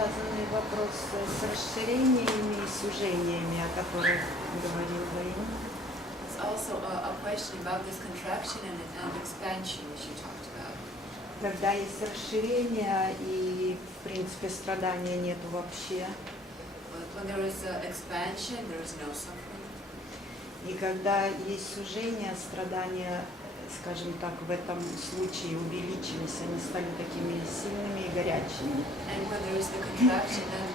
связанный вопрос с расширениями и сужениями, о которых говорил Уэйн. It's also a question about this contraction and expansion, which you talked about. Когда есть расширение и, в принципе, страдания нету вообще. When there is expansion, there is no suffering. И когда есть сужение, страдания, скажем так, в этом случае увеличились, они стали такими сильными и горячими. And when there is the contraction, then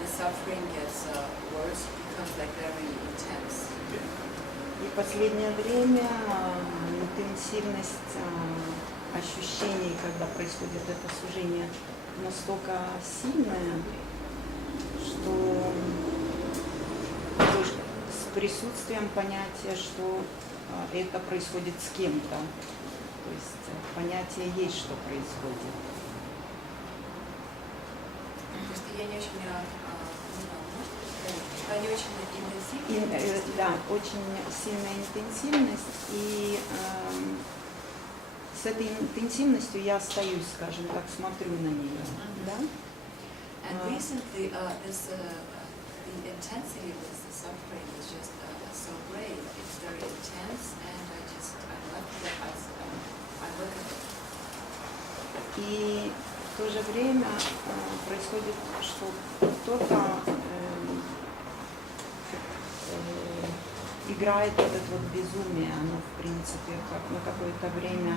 the suffering gets worse, it becomes like very intense. И в последнее время интенсивность ощущений, когда происходит это сужение, настолько сильная, что с присутствием понятия, что это происходит с кем-то. То есть понятие есть, что происходит. Просто я не очень они очень интенсивны. Да, очень сильная интенсивность, и с этой интенсивностью я остаюсь, скажем так, смотрю на нее. Да? And recently, the intensity of this suffering is just so great. It's very intense, and I love it. I look at it. И в то же время происходит, что кто-то играет этот вот безумие, оно в принципе как на какое-то время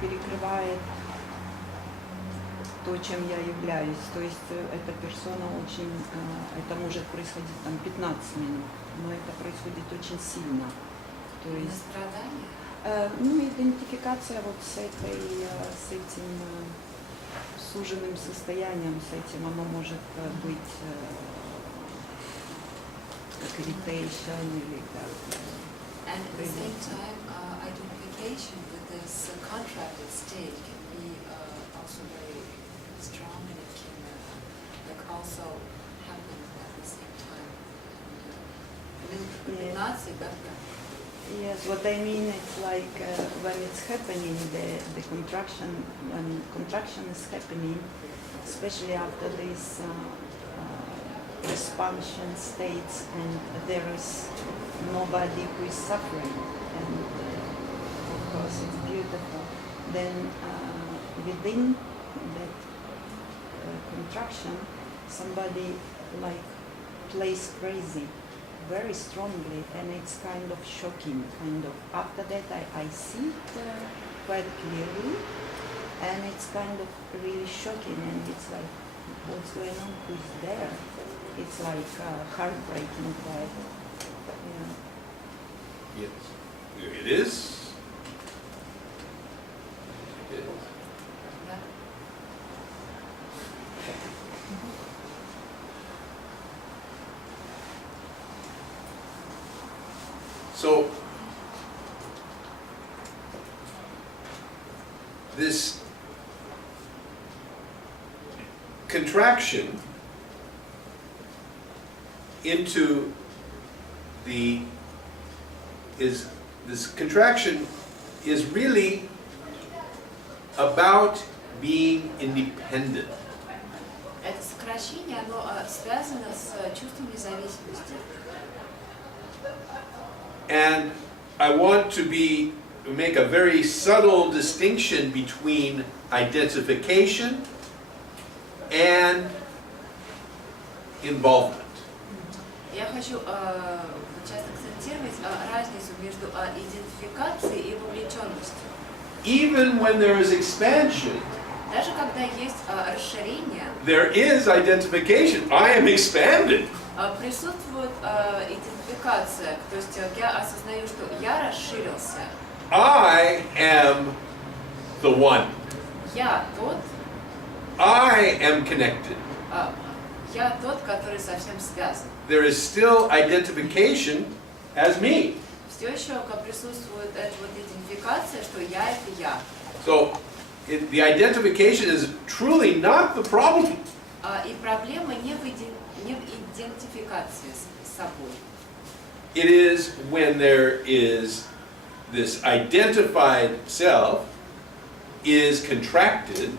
перекрывает то, чем я являюсь. То есть эта персона очень, это может происходить там 15 минут, но это происходит очень сильно. То есть идентификация вот с этим суженным состоянием, с этим оно может быть как irritation или как. And at the same time, identification with this contracted state can be also very strong, and it can also happen at the same time. Yes, what I mean is like when it's happening, the contraction, when contraction is happening, especially after this expansion states, and there is nobody who is suffering, and of course it's beautiful. Then within that contraction, somebody like plays crazy very strongly, and it's kind of shocking. After that, I see it quite clearly, and it's kind of really shocking, and it's like, what's going on? Who's there? It's like heartbreaking, right? Yeah. Yes, it is. It is. So, this contraction into this contraction is really about being independent. Это сокращение, оно связано с чувством независимости. And I want to make a very subtle distinction between identification and involvement. Я хочу сейчас акцентировать разницу между идентификацией и вовлеченностью. Even when there is expansion, Даже когда есть расширение, there is identification. I am expanded. Присутствует идентификация, то есть я осознаю, что я расширился. I am the one. Я тот. I am connected. Я тот, который совсем связан. There is still identification as me. Все еще присутствует эта вот идентификация, что я это я. So the identification is truly not the problem. И проблема не в идентификации с собой. It is when there is this identified self is contracted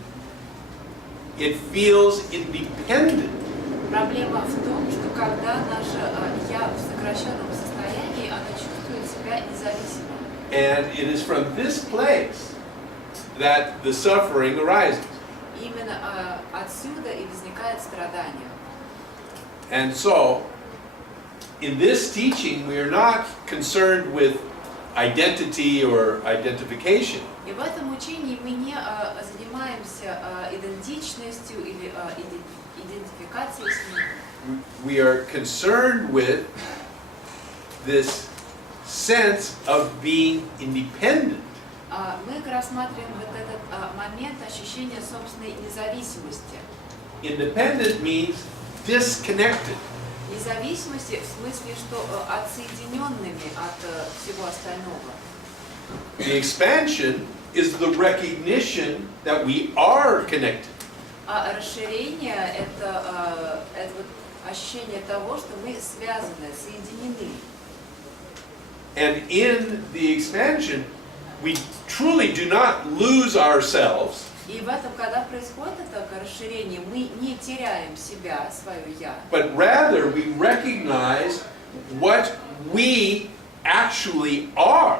it feels independent. Проблема в том, что когда наше «я» в сокращенном состоянии, оно чувствует себя независимо. And it is from this place that the suffering arises. Именно отсюда и возникает страдание. And so, in this teaching, we are not concerned with identity or identification. И в этом учении мы не занимаемся идентичностью или идентификацией с ним. We are concerned with this sense of being independent. Мы рассматриваем вот этот момент ощущения собственной независимости. Independent means disconnected. Независимости в смысле, что отсоединенными от всего остального. The expansion is the recognition that we are connected. А расширение это вот ощущение того, что мы связаны, соединены. And in the expansion, we truly do not lose ourselves. И в этом, когда происходит это расширение, мы не теряем себя, свое «я», But rather we recognize what we actually are.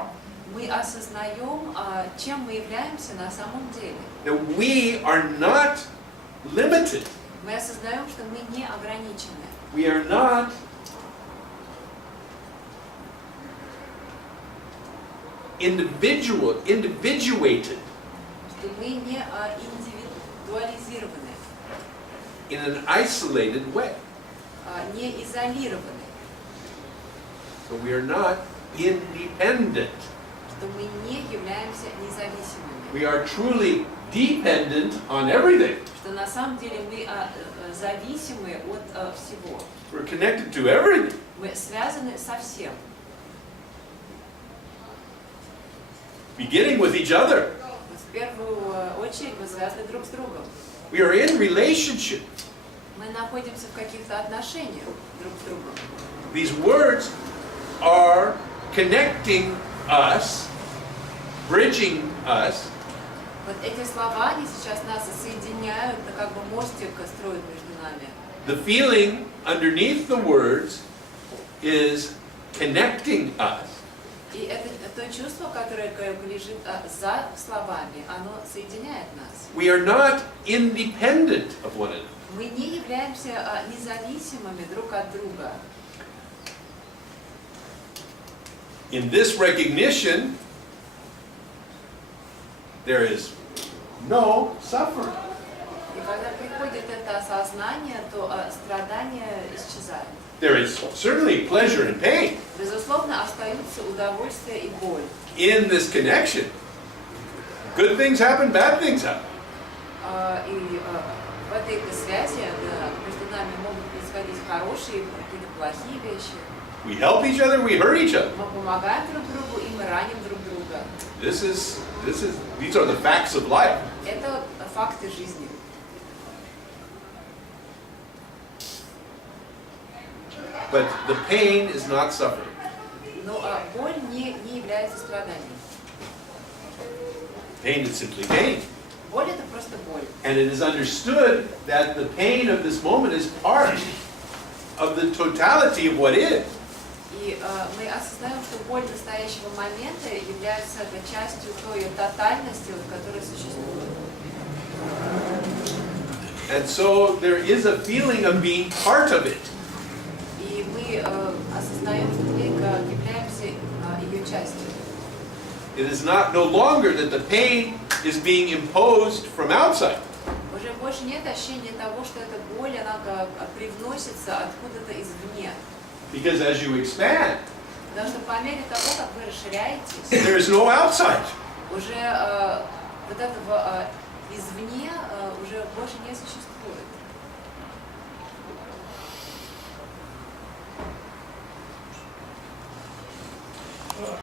мы осознаем, чем мы являемся на самом деле. That we are not limited. Мы осознаем, что мы не ограничены. We are not individuated Что мы не индивидуализированы, in an isolated way. не изолированы, So we are not independent. что мы не являемся независимыми. We are truly dependent on everything. Что на самом деле мы зависимы от всего. We're connected to everything. Мы связаны со всем. Beginning with each other. В первую очередь мы связаны друг с другом. We are in relationship. Мы находимся в каких-то отношениях друг с другом. These words are connecting us, bridging us, Вот эти слова, они сейчас нас соединяют, это как бы мостик строят между нами. the feeling underneath the words is connecting us. И это то чувство, которое лежит за словами, оно соединяет нас. We are not independent of one another. Мы не являемся независимыми друг от друга. In this recognition, there is no suffering. И когда приходит это осознание, то страдания исчезают. There is certainly pleasure and pain Безусловно, остаются удовольствие и боль. in this connection. Good things happen, bad things happen. И в этой связи между нами могут происходить хорошие и какие-то плохие вещи. We help each other, we hurt each other. Мы помогаем друг другу и мы раним друг друга. These are the facts of life. Это факты жизни. But the pain is not suffering. Но боль не является страданием. Pain is simply pain. Боль это просто боль. And it is understood that the pain of this moment is part of the totality of what is. И мы осознаем, что боль настоящего момента является частью той тотальности, которая существует. And so there is a feeling of being part of it. И мы осознаем, что мы являемся ее частью. It is no longer that the pain is being imposed from outside. Уже больше нет ощущения того, что эта боль, она привносится откуда-то извне. Because as you expand, Потому что по мере того, как вы расширяетесь, there is no outside. уже вот этого извне уже больше не существует.